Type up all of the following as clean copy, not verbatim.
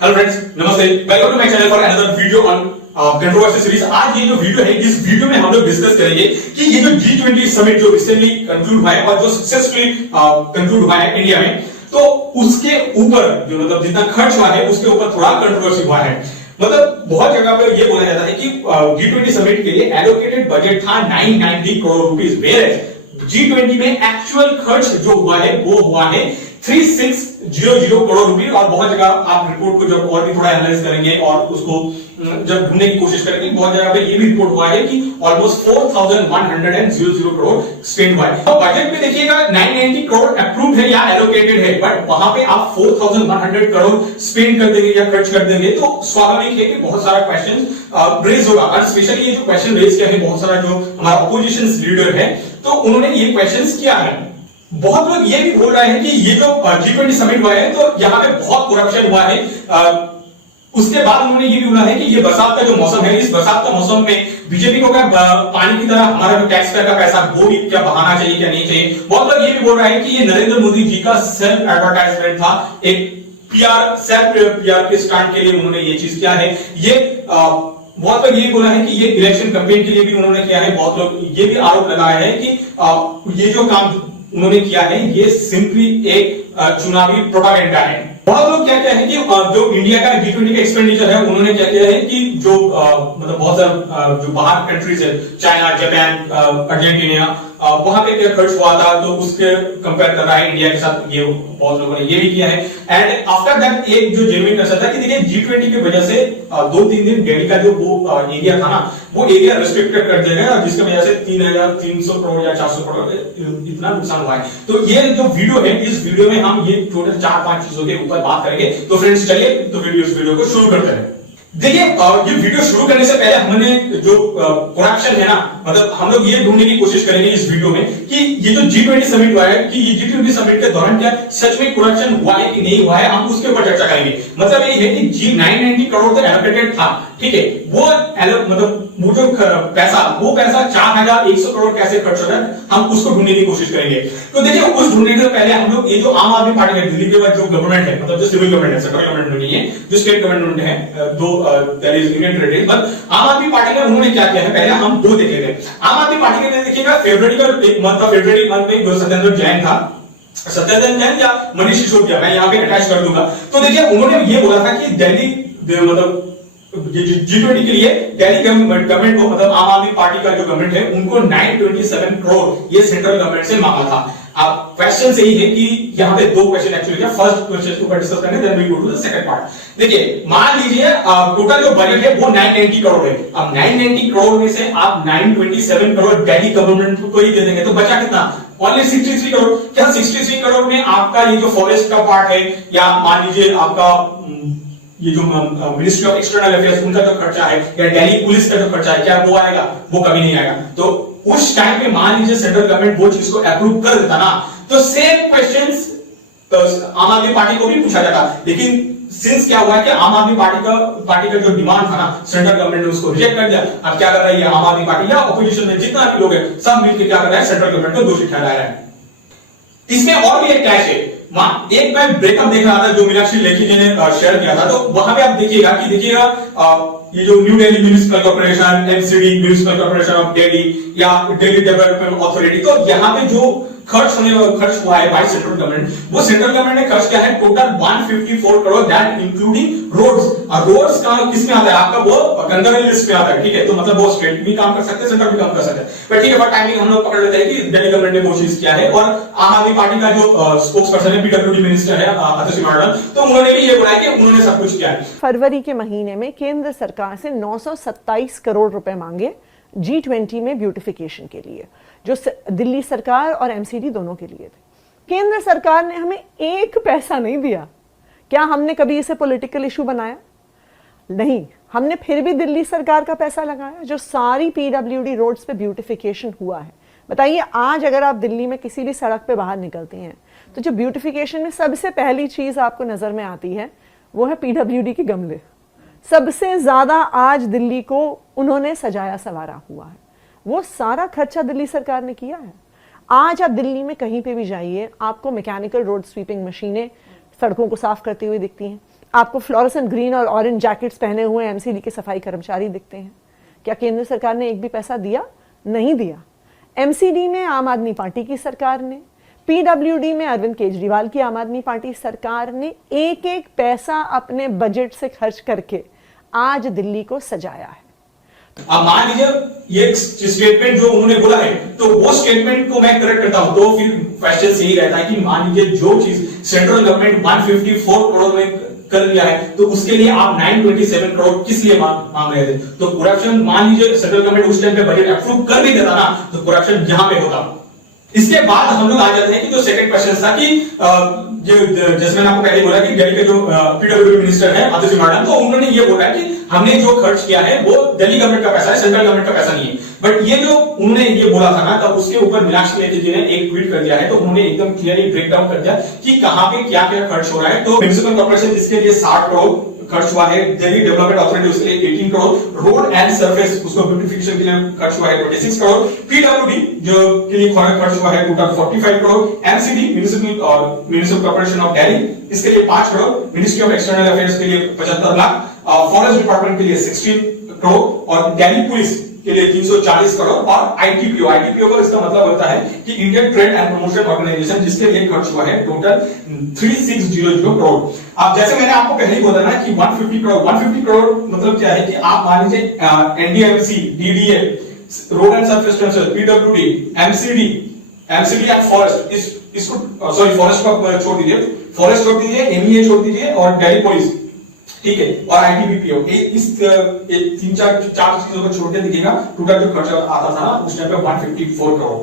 Hello friends, नमस्ते। Welcome to my channel for another video on controversy series. आज ये जो वीडियो है, इस वीडियो में हम लोग डिस्कस करेंगे कि ये जो G20 समिट जो रिसेंटली कंक्लूड हुआ है और जो सक्सेसफुली कंक्लूड हुआ है इंडिया में, तो उसके ऊपर जो मतलब जितना खर्च हुआ है उसके ऊपर थोड़ा कंट्रोवर्सी हुआ है। मतलब बहुत जगह पे ये बोला जाता है कि G20 समिट के लिए एलोकेटेड बजट था 990 करोड़ रुपीस, वेयर G20 में एक्चुअल खर्च जो हुआ है वो हुआ है 3600 करोड़ रुपए। और बहुत जगह आप रिपोर्ट को जब और भी थोड़ा एनालाइज करेंगे और उसको जब ढूंढने की कोशिश करेंगे, बहुत जगह पे ये भी रिपोर्ट हुआ है कि ऑलमोस्ट 4100 करोड़ स्पेंड हुआ है। तो बजट में देखिएगा 990 करोड़ अप्रूव्ड है या एलोकेटेड है, बट वहां पे आप 4100 करोड़ स्पेंड कर देंगे या खर्च कर देंगे तो स्वाभाविक है कि बहुत सारा क्वेश्चन रेज होगा। और स्पेशली ये जो क्वेश्चन रेज किया है बहुत सारा जो हमारा अपोजिशन लीडर है, तो उन्होंने ये क्वेश्चन किया है। बहुत लोग ये भी बोल रहे हैं कि ये जो G20 समिट हुआ है तो यहाँ पे बहुत करप्शन हुआ है। उसके बाद उन्होंने ये भी बोला है कि ये बरसात का जो मौसम है, इस बरसात का मौसम में बीजेपी को क्या पानी की तरह हमारा जो टैक्स पेयर का पैसा वो भी क्या बहाना चाहिए क्या नहीं चाहिए। बहुत लोग ये भी बोल रहे हैं कि ये नरेंद्र मोदी जी का सेल्फ एडवर्टाइजमेंट था, एक सेल्फ पीआर के स्टांट के लिए उन्होंने ये चीज किया है। ये बहुत लोग ये बोला है कि ये इलेक्शन कैंपेन के लिए भी उन्होंने किया है। बहुत लोग ये भी आरोप लगाया है कि ये जो काम उन्होंने किया है ये सिंपली एक चुनावी प्रोपेगेंडा है। बहुत लोग क्या कहते हैं कि जो इंडिया का G20 का एक्सपेंडिचर है, उन्होंने क्या किया है कि जो मतलब बहुत सारे जो बाहर कंट्रीज है, चाइना, जापान, अर्जेंटीना, वहां पे क्या खर्च हुआ था तो उसके कंपेयर कर रहा है इंडिया के साथ। ये बहुत लोगों ने ये भी किया है। एंड आफ्टर दैट एक जो जेन्युइन कंसर्न था कि देखिए G20 की वजह से 2-3 दिन दिल्ली का जो वो एरिया था ना, वो एरिया रिस्ट्रिक्टेड कर दिया गया, जिसकी वजह से 3300 करोड़ या 400 करोड़ इतना नुकसान हुआ है। तो ये जो वीडियो है, इस वीडियो में हम ये टोटल 4-5 चीजों के ऊपर बात करेंगे। तो फ्रेंड्स चलिए तो इस वीडियो को शुरू करते हैं। देखिए ये वीडियो शुरू करने से पहले हमने जो करप्शन है ना, मतलब हम लोग ये ढूंढने की कोशिश करेंगे इस वीडियो में कि ये जो G20 समिट हुआ है, कि ये G20 समिट के दौरान क्या सच में करप्शन हुआ है कि नहीं हुआ है, हम उसके ऊपर चर्चा करेंगे। मतलब ये है कि 990 करोड़ तो एलोकेटेड था, ठीक है, मतलब वो जो पैसा 4100 करोड़ कैसे खर्च हो रहा है, हम उसको ढूंढने की कोशिश करेंगे। तो देखिए उस ढूंढने से पहले हम लोग ये जो आम आदमी पार्टी है, दिल्ली के बाद जो गवर्नमेंट है, मतलब जो सिविल गवर्नमेंट है, सेंट्रल गवर्नमेंट नहीं है, जो स्टेट गवर्नमेंट है, दो that is union territory, but आम आदमी पार्टी ने उन्होंने क्या किया है पहले हम वो देखेंगे। आम आदमी पार्टी के लिए देखिएगा फरवरी मंथ में जो सत्येंद्र जैन था, सत्येंद्र जैन या मनीष सिसोदिया, मैं यहाँ पे अटैच कर दूंगा। तो देखिए उन्होंने ये बोला था कि दिल्ली मतलब G20 के लिए दिल्ली गवर्नमेंट को, मतलब आम आदमी पार्टी का जो गवर्नमेंट है, उनको 927 करोड़ ये सेंट्रल गवर्नमेंट से मांगा था। अब क्वेश्चन यही है कि यहाँ पे दो क्वेश्चन एक्चुअली है। फर्स्ट क्वेश्चन को डिस्कस करेंगे, then we go to the second part. देखिए मान लीजिए टोटल जो बजट है वो 990 करोड़ है। अब 990 करोड़ में से आप 927 करोड़ दिल्ली गवर्नमेंट को ही दे देंगे तो बचा कितना? ओनली 63 करोड़। क्या 63 करोड़ में आपका ये जो फॉरेस्ट का पार्ट है, या मान लीजिए आपका ये जो मिनिस्ट्री ऑफ एक्सटर्नल अफेयर्स उनका जो खर्चा है, या दिल्ली पुलिस का जो खर्चा है, क्या वो आएगा? वो कभी नहीं आएगा। तो उस टाइम पे मान लीजिए सेंट्रल गवर्नमेंट वो चीज को अप्रूव कर देता ना, तो सेम क्वेश्चंस तो आम आदमी पार्टी को भी पूछा जाता। लेकिन सिंस क्या हुआ है कि आम आदमी पार्टी का जो डिमांड था ना, सेंट्रल गवर्नमेंट ने उसको रिजेक्ट कर दिया। अब क्या कर रहा है आम आदमी पार्टी या ऑपोजिशन में जितना भी लोग है, सब मिलकर क्या कर रहा है, सेंट्रल गवर्नमेंट को दोषी ठहरा रहा है। इसमें और भी एक क्लैश है। एक मैं ब्रेकअप देख रहा था जो मीनाक्षी लेखी जी ने शेयर किया था, तो वहां पे आप देखिएगा ये जो new Delhi municipal corporation, MCD municipal corporation of Delhi या दिल्ली डेवलपमेंट अथॉरिटी, तो यहाँ पे जो खर्च हुआ है बाय सेंट्रल गवर्नमेंट, वो सेंट्रल गवर्नमेंट ने खर्च किया है total 154 crore, that including roads. और रोड्स का किसमें आता है? आपका वो कंकरेंट लिस्ट में आता है, ठीक है। तो मतलब वो स्टेट भी काम कर सकते हैं, सेंट्रल भी काम कर सकते हैं, बट ठीक है, बट टाइमिंग हम लोग पकड़ लेते हैं कि दिल्ली गवर्नमेंट ने वो चीज किया है। और आम आदमी पार्टी का जो स्पोक्स पर्सन है, PWD मिनिस्टर है आतिश मर्डन, तो उन्होंने भी ये बोला है कि उन्होंने सब कुछ किया है। फरवरी के महीने में केंद्र सरकार से 927 करोड़ रुपए मांगे G20 में ब्यूटिफिकेशन के लिए, जो दिल्ली सरकार और MCD दोनों के लिए थे। केंद्र सरकार ने हमें एक पैसा नहीं दिया। क्या हमने कभी इसे पॉलिटिकल इशू बनाया? नहीं। हमने फिर भी दिल्ली सरकार का पैसा लगाया, जो सारी PWD रोड्स पे ब्यूटिफिकेशन हुआ है। बताइए, आज अगर आप दिल्ली में किसी भी सड़क पे बाहर निकलते हैं तो जो ब्यूटिफिकेशन में सबसे पहली चीज आपको नजर में आती है वो है PWD के गमले। सबसे ज्यादा आज दिल्ली को उन्होंने सजाया संवारा हुआ है, वो सारा खर्चा दिल्ली सरकार ने किया है। आज आप दिल्ली में कहीं पे भी जाइए, आपको मैकेनिकल रोड स्वीपिंग मशीनें सड़कों को साफ करती हुई दिखती हैं। आपको फ्लोरेसेंट ग्रीन और ऑरेंज जैकेट्स पहने हुए एमसीडी के सफाई कर्मचारी दिखते हैं। क्या केंद्र सरकार ने एक भी पैसा दिया? नहीं दिया। एमसीडी में आम आदमी पार्टी की सरकार ने, पीडब्ल्यूडी में अरविंद केजरीवाल की आम आदमी पार्टी सरकार ने एक एक पैसा अपने बजट से खर्च करके आज दिल्ली को सजाया है। अब मान लीजिए ये स्टेटमेंट जो उन्होंने बोला है, तो वो स्टेटमेंट को मैं करेक्ट करता हूं, तो फिर क्वेश्चन यही रहता है कि मान लीजिए जो चीज सेंट्रल गवर्नमेंट 154 करोड़ में कर लिया है, तो उसके लिए आप 927 करोड़ किस लिए मांग रहे थे? तो करप्शन, मान लीजिए सेंट्रल गवर्नमेंट उस टाइम पे बजट अप्रूव कर भी देता ना, तो करप्शन यहां पे होता। इसके बाद हम लोग आ जाते हैं कि जो सेकंड क्वेश्चन था कि जो जैसे मैंने आपको पहले बोला कि दिल्ली के जो पीडब्ल्यूडी मिनिस्टर है आतिश मरडम, तो उन्होंने ये बोला है कि हमने जो खर्च किया है वो दिल्ली गवर्नमेंट का पैसा है, सेंट्रल गवर्नमेंट का पैसा नहीं है। बट ये जो उन्होंने ये बोला था ना, तब उसके ऊपर मीनाक्षी लेखी जी ने एक ट्वीट कर दिया है, तो उन्होंने एकदम क्लियरली ब्रेक डाउन कर दिया कि कहां पे क्या क्या खर्च हो रहा है। तो म्युनिसिपल कॉर्पोरेशन इसके लिए 60 करोड़ खर्च हुआ है, दिल्ली डेवलपमेंट अथॉरिटी उसके लिए 18 करोड़, रोड एंड सरफेस उसको ब्यूटिफिकेशन के लिए खर्च हुआ है 26 करोड़, पीडब्ल्यूडी जो के लिए खर्च हुआ है total 45 crore, MCD municipal corporation of Delhi इसके लिए 5 crore, ministry of external affairs के लिए 75 लाख, फॉरेस्ट डिपार्टमेंट के लिए 16 करोड़ और दिल्ली पुलिस के लिए 340 करोड़ और आईटीपीओ का इसका मतलब होता है कि Indian trade and promotion organisation, जिसके लिए खर्च हुआ है टोटल 3600 करोड़। अब जैसे मैंने आपको पहले ही बोला ना कि 150 करोड़ मतलब क्या है कि आप मान लीजिए NDMC, DDA, road and surface transport, PWD, MCD and forest, इसको सॉरी फॉरेस्ट को छोड़ दीजिए, एमईए छोड़ दीजिए और दिल्ली पुलिस, ठीक है, और आईटीबीपीओ, इस 3-4 चीजों को छोड़ के दिखेगा टोटल जो खर्चा आता था ना उस टाइम पे 154 करोड़।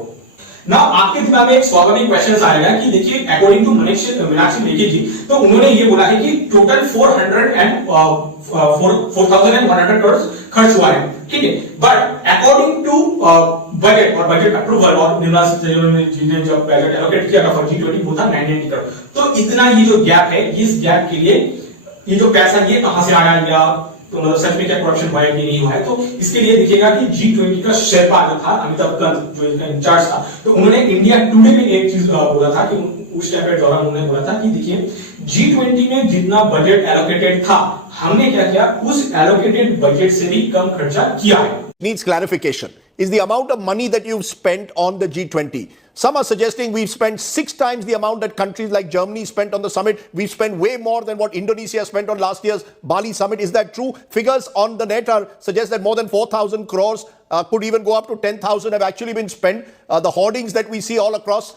ना आपके दिमाग में एक स्वाभाविक क्वेश्चन आएगा कि देखिए अकॉर्डिंग टू मीनाक्षी लेखी जी, तो उन्होंने ये बोला है कि टोटल 4,100 करोड़ खर्च हुआ है, ठीक है, बट अकॉर्डिंग टू बजट और बजट अप्रूवल और निर्मला सीतारमण जी ने जब बजट एलोकेट किया था फॉर G20 वो था 990 करोड़। तो इतना ये जो गैप है, इस गैप के लिए ये जो पैसा ये कहां से आया, या तो मतलब सच में क्या करप्शन हुआ है कि नहीं हुआ है, तो इसके लिए दिखेगा कि G20 का शेरपा जो था अमिताभ कांत जो इसका इंचार्ज था, तो उन्होंने इंडिया टुडे में एक चीज बोला था कि उस टाइम पे दौरान उन्होंने बोला था कि देखिए G20 में जितना बजट एलोकेटेड था, हमने क्या किया, उस एलोकेटेड बजट से भी कम खर्चा किया है। Needs clarification is the amount of money that you've spent on the G20. Some are suggesting we've spent 6 times the amount that countries like Germany spent on the summit. We've spent way more than what Indonesia spent on last year's Bali summit. Is that true? Figures on the net are suggest that more than 4,000 crores could even go up to 10,000 have actually been spent. The hoardings that we see all across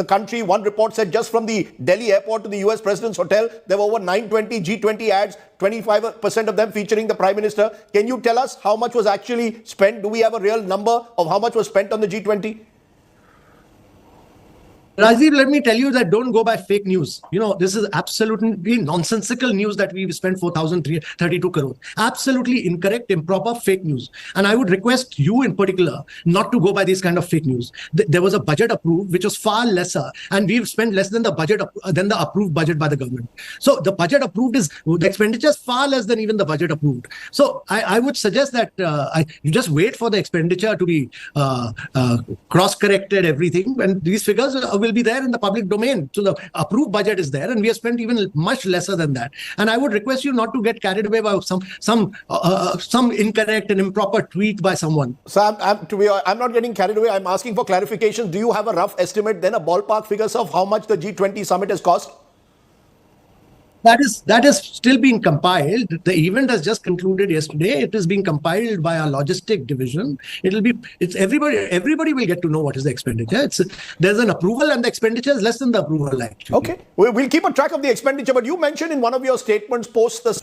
the country. One report said just from the Delhi airport to the US President's Hotel, there were over 920 G20 ads, 25% of them featuring the Prime Minister. Can you tell us how much was actually spent? Do we have a real number of how much was spent on the G20? Rajiv, let me tell you that don't go by fake news. You know, this is absolutely nonsensical news that we've spent 4,032 crores. Absolutely incorrect, improper, fake news. And I would request you in particular not to go by this kind of fake news. There was a budget approved, which was far lesser, and we've spent less than the budget, than the approved budget by the government. So the budget approved is, the expenditure is far less than even the budget approved. So I would suggest that you just wait for the expenditure to be cross-corrected, everything, and these figures will be there in the public domain. So the approved budget is there, and we have spent even much lesser than that. And I would request you not to get carried away by some incorrect and improper tweet by someone. So I'm not getting carried away. I'm asking for clarification. Do you have a rough estimate, then a ballpark figures of how much the G20 summit has cost? That is still being compiled. The event has just concluded yesterday. It is being compiled by our logistic division. It's everybody will get to know what is the expenditure. There's an approval, and the expenditure is less than the approval actually. Okay, we'll keep a track of the expenditure. But you mentioned in one of your statements post the.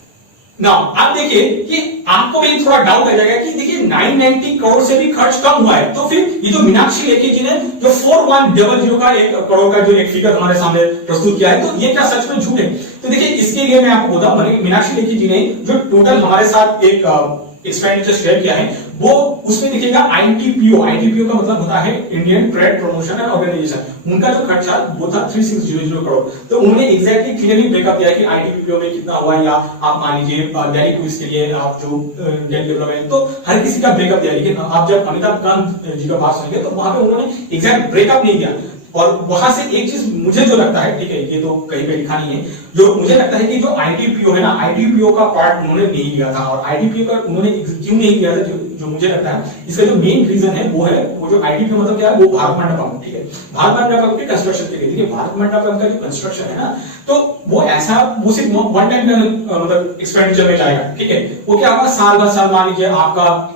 Now आप देखिए कि आपको भी थोड़ा doubt आ जाएगा कि देखिए 990 करोड़ से भी खर्च कम हुआ है, तो फिर ये जो मीनाक्षी लेखी जी ने जो 4100 का 1 करोड़ का जो एक फिगर हमारे सामने प्रस्तुत किया है, तो ये क्या सच में झूठ है? तो देखिए इसके लिए मैं आपको बताऊं, मीनाक्षी लेखी जी ने जो टोटल हमारे साथ एक एक्सपेंडिचर शेयर किया है, वो उसमें दिखेगा आईटीपीओ का मतलब होता है Indian trade promotion and organisation. उनका जो खर्चा वो था 3600 करोड़। तो उन्होंने एग्जैक्टली क्लियरली ब्रेकअप दिया कि आईटीपीओ में कितना हुआ, या आप मान लीजिए दिल्ली पुलिस के लिए आप जो डेवलपमेंट, तो हर किसी का ब्रेकअप दिया। लेकिन आप जब अमिताभ कांत जी का बात सुनेंगे तो वहां पे उन्होंने एग्जैक्ट ब्रेकअप नहीं दिया। और वहां से एक चीज मुझे जो लगता है, ठीक है, ये तो कहीं पे लिखा नहीं है, जो मुझे लगता है कि जो आईटीपीओ है ना, आईटीपीओ का पार्ट उन्होंने नहीं लिया था। और आईटीपीओ का उन्होंने क्यों नहीं लिया था, जो मुझे लगता है इसका जो मेन रीजन है वो है, वो जो आईटीपीओ मतलब क्या है, वो भारत मंडपम, ठीक है, भारत मंडपम के कंस्ट्रक्शन के लिए। ठीक है, भारत मंडपम का जो कंस्ट्रक्शन है ना, तो वो ऐसा, वो सिर्फ वन टाइम मतलब एक्सपेंडिचर में जाएगा। ठीक है, वो क्या होगा, साल भर साल मान लीजिए आपका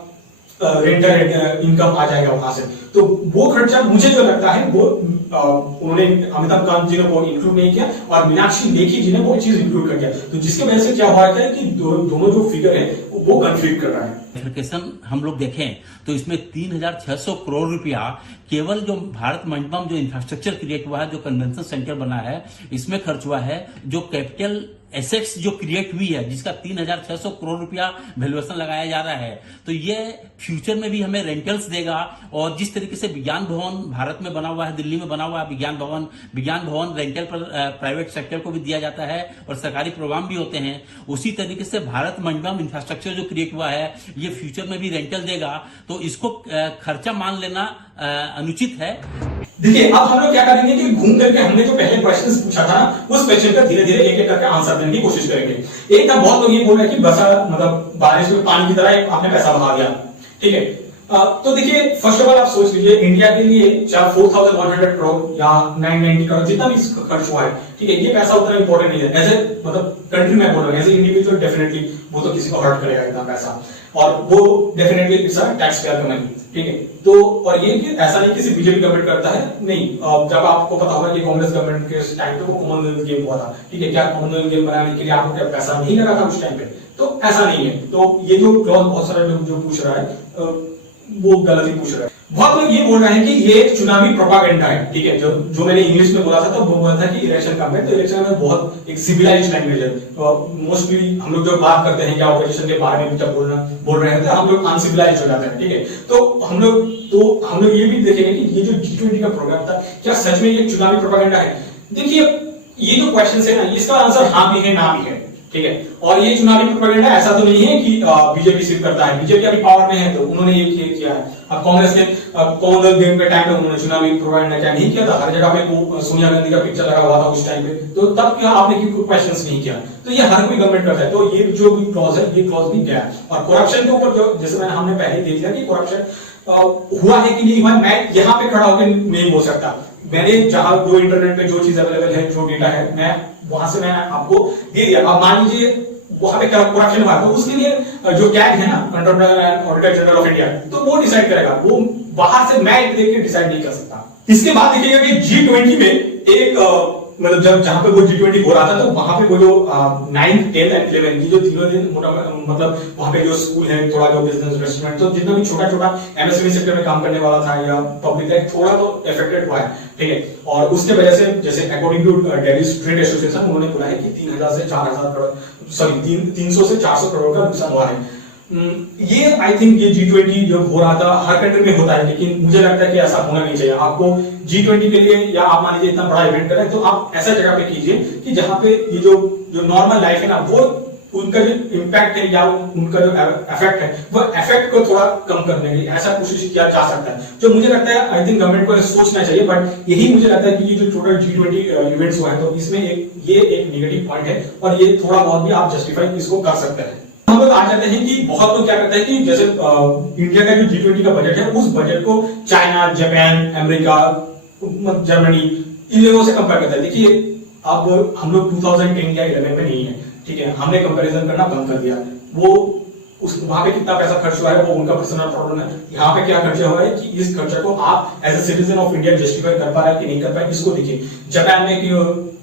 रेंटल इनकम आ जाएगा वहां से। तो वो खर्चा मुझे जो लगता है वो उन्होंने अमिताभ कांत जी ने वो इंक्लूड नहीं किया और मीनाक्षी लेखी जी ने वो चीज इंक्लूड कर दिया। तो जिसकी वजह से क्या हुआ है कि दोनों जो फिगर है वो कंफ्लिक्ट कर रहा है। एप्लीकेशन हम लोग देखें तो इसमें 3,600 करोड़ रुपया केवल जो भारत मंडपम जो इंफ्रास्ट्रक्चर क्रिएट हुआ है, जो कन्वेंशन सेंटर बना है, इसमें खर्च हुआ है। जो कैपिटल एसेट्स जो क्रिएट हुई है, जिसका 3,600 करोड़ रुपया वैल्यूएशन लगाया जा रहा है, तो ये फ्यूचर में भी हमें रेंटल्स देगा। और जिस तरीके से विज्ञान भवन भारत में बना हुआ है, दिल्ली में बना हुआ है विज्ञान भवन रेंटल पर प्राइवेट सेक्टर को भी दिया जाता है और सरकारी प्रोग्राम भी होते हैं। उसी तरीके से भारत मंडपम इंफ्रास्ट्रक्चर जो क्रिएट हुआ है, ये फ्यूचर में भी रेंटल देगा। तो इसको खर्चा मान लेना अनुचित है। देखिए, अब हम लोग क्या करेंगे कि घूम करके हमने जो पहले क्वेश्चन पूछा था ना, उस क्वेश्चन का धीरे धीरे एक एक करके आंसर देने की कोशिश करेंगे। एक था, बहुत लोग ये बोल रहे हैं कि बसा मतलब बारिश में पानी की तरह आपने पैसा बहा दिया। ठीक है, तो देखिए, फर्स्ट ऑफ ऑल आप सोच लीजिए, इंडिया के लिए चाहे 4,100 करोड़ या 990 करोड़ जितना भी खर्च हुआ है, ठीक है, ये पैसा उतना इंपॉर्टेंट नहीं है। एज ए मतलब कंट्री में बोल रहा हूँ, एज ए इंडिविजुअल डेफिनेटली वो तो किसी को हर्ट करेगा इतना पैसा, और वो definitely it's a tax payer का मनी। ठीक है, तो और ये कि ऐसा नहीं कि सिर्फ बीजेपी गवर्नमेंट करता है, नहीं। जब आपको पता होगा कि कांग्रेस गवर्नमेंट के टाइम पे वो कॉमनवेल्थ गेम हुआ था, ठीक है, क्या कॉमनवेल्थ गेम बनाने के लिए आपको क्या पैसा नहीं लगा था उस टाइम पे? तो ऐसा नहीं है। तो ये जो क्लॉज बहुत सारे लोग जो पूछ रहा है वो गलत ही पूछ रहा है। बहुत लोग ये बोल रहे हैं कि ये एक चुनावी प्रोपागेंडा है। ठीक है, जो मैंने इंग्लिश में बोला था, तो वो बोला था कि इलेक्शन कम है, तो इलेक्शन में बहुत एक सिविलाइज्ड लैंग्वेज है। तो मोस्टली हम लोग जो बात करते हैं या ऑपोजिशन के बारे में जब बोल रहे हैं, तो हम लोग अनसिविलाइज्ड हो जाते हैं। ठीक है, तो हम लोग ये भी देखेंगे कि ये जो G20 का प्रोग्राम था, क्या सच में ये चुनावी प्रोपागेंडा है? देखिए, ये जो क्वेश्चन है ना, इसका आंसर हाँ भी है, ना भी है। ठीक है, और ये चुनावी प्रोपेगेंडा ऐसा तो नहीं है कि बीजेपी सिर्फ करता है। बीजेपी अभी पावर में है तो उन्होंने ये किया है। अब कांग्रेस के कॉमनवेल्थ गेम के टाइम पे उन्होंने चुनावी प्रोपेगेंडा क्या नहीं किया था? हर जगह पे वो सोनिया गांधी का पिक्चर लगा हुआ था उस टाइम पे, तो तब क्या आपने क्वेश्चंस नहीं किया? तो ये हर कोई गवर्नमेंट करता है। तो ये जो भी क्लॉज है, ये क्लॉज भी क्या है? और करप्शन के ऊपर जो, जैसे हमने पहले देख लिया कि करप्शन हुआ है कि नहीं हुआ, मैं यहाँ पे खड़ा होकर नहीं बोल सकता। मैंने जहां जो इंटरनेट पे जो चीज अवेलेबल है, जो डेटा है, मैं वहां से मैं आपको दे दिया। अब मान लीजिए वहां पे करप्शन हुआ, तो उसके लिए जो कैग है ना, controller and auditor general of India, तो वो डिसाइड करेगा। वो बाहर से मैं देख के डिसाइड नहीं कर सकता। इसके बाद देखिएगा कि G20 में एक मतलब जहां पे वो G20 हो रहा था, तो वहां पे वो जो 9th 10th एंड 11 ये जो तीनों दिन मतलब वहां पे जो स्कूल है, थोड़ा जो बिजनेस रेस्टोरेंट, तो जितना भी छोटा छोटा एमएसएमई सेक्टर में काम करने वाला था या पब्लिक है, थोड़ा तो इफेक्टेड हुआ है। ठीक है, और उसके वजह से जैसे according to Delhi trade association, उन्होंने बोला है कि 3,000 से 4,000 करोड़, सॉरी 300 से 400 करोड़ का नुकसान हुआ है। ये आई थिंक ये G20 जो हो रहा था हर कंट्री में होता है, लेकिन मुझे लगता है कि ऐसा होना नहीं चाहिए। आपको G20 के लिए, या आप मान लीजिए इतना बड़ा इवेंट करें, तो आप ऐसा जगह पे कीजिए कि जहां पे ये जो नॉर्मल लाइफ है ना, वो उनका जो इम्पैक्ट है या उनका जो इफेक्ट है, वो इफेक्ट को थोड़ा कम करने की ऐसा कोशिश किया जा सकता है। जो मुझे लगता है आई थिंक गवर्नमेंट को सोचना चाहिए। बट यही मुझे लगता है कि ये जो टोटल G20 इवेंट्स हुआ है, तो इसमें ये एक नेगेटिव पॉइंट है, और ये थोड़ा बहुत भी आप जस्टिफाई इसको कर सकते हैं। हम लोग आ जाते हैं कि बहुत लोग क्या करते हैं कि जैसे इंडिया का जो G20 का बजट है, उस बजट को चाइना, जापान, अमेरिका, जर्मनी, इन लोगों से कंपेयर करता है। देखिए, अब हम लोग 2010 या 11 में नहीं है। ठीक है, हमने कंपैरिजन करना बंद कर दिया। वो वहां पे कितना पैसा खर्च हुआ है वो उनका पर्सनल प्रॉब्लम है। यहाँ पे क्या खर्चा हुआ है कि इस खर्चे को आप as a citizen of India justify कर पा रहे हैं कि नहीं कर पाए, इसको देखिए। जापान में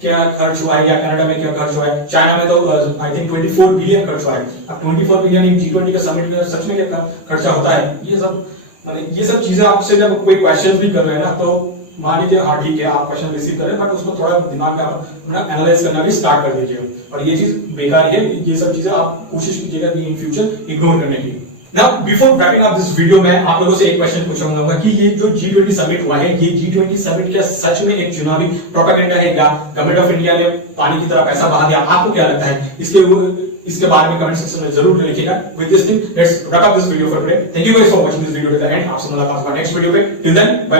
क्या खर्च हुआ है, या कनाडा में क्या खर्च हुआ है, चाइना में तो आई थिंक 24 बिलियन खर्च हुआ है। अब 24 बिलियन G20 का समिट में सच में क्या खर्चा होता है? ये सब चीजें आपसे जब कोई क्वेश्चन भी कर रहे हैं ना, तो मान लीजिए हाँ ठीक है, आप क्वेश्चन रिसीव करें, बट उसको थोड़ा दिमाग में आप एनालाइज करना भी स्टार्ट कर दीजिए। और ये चीज बेकार है, ये सब चीजें आप कोशिश कीजिएगा कि इन फ्यूचर इग्नोर करने की। Now, before wrapping up this video, मैं आप लोगों से एक क्वेश्चन पूछूंगा कि ये जो G20 समिट हुआ है, ये G20 समिट क्या सच में एक चुनावी प्रोपेगेंडा है, या गवर्नमेंट ऑफ इंडिया ने पानी की तरह पैसा बहा दिया? आपको क्या लगता है? इसके बारे में कमेंट सेक्शन में जरूर लिखिएगा। With this thing, let's wrap up this video for today. Thank you guys for watching this video to the end. आपसे मुलाकात होगा नेक्स्ट वीडियो पे। Till then, bye.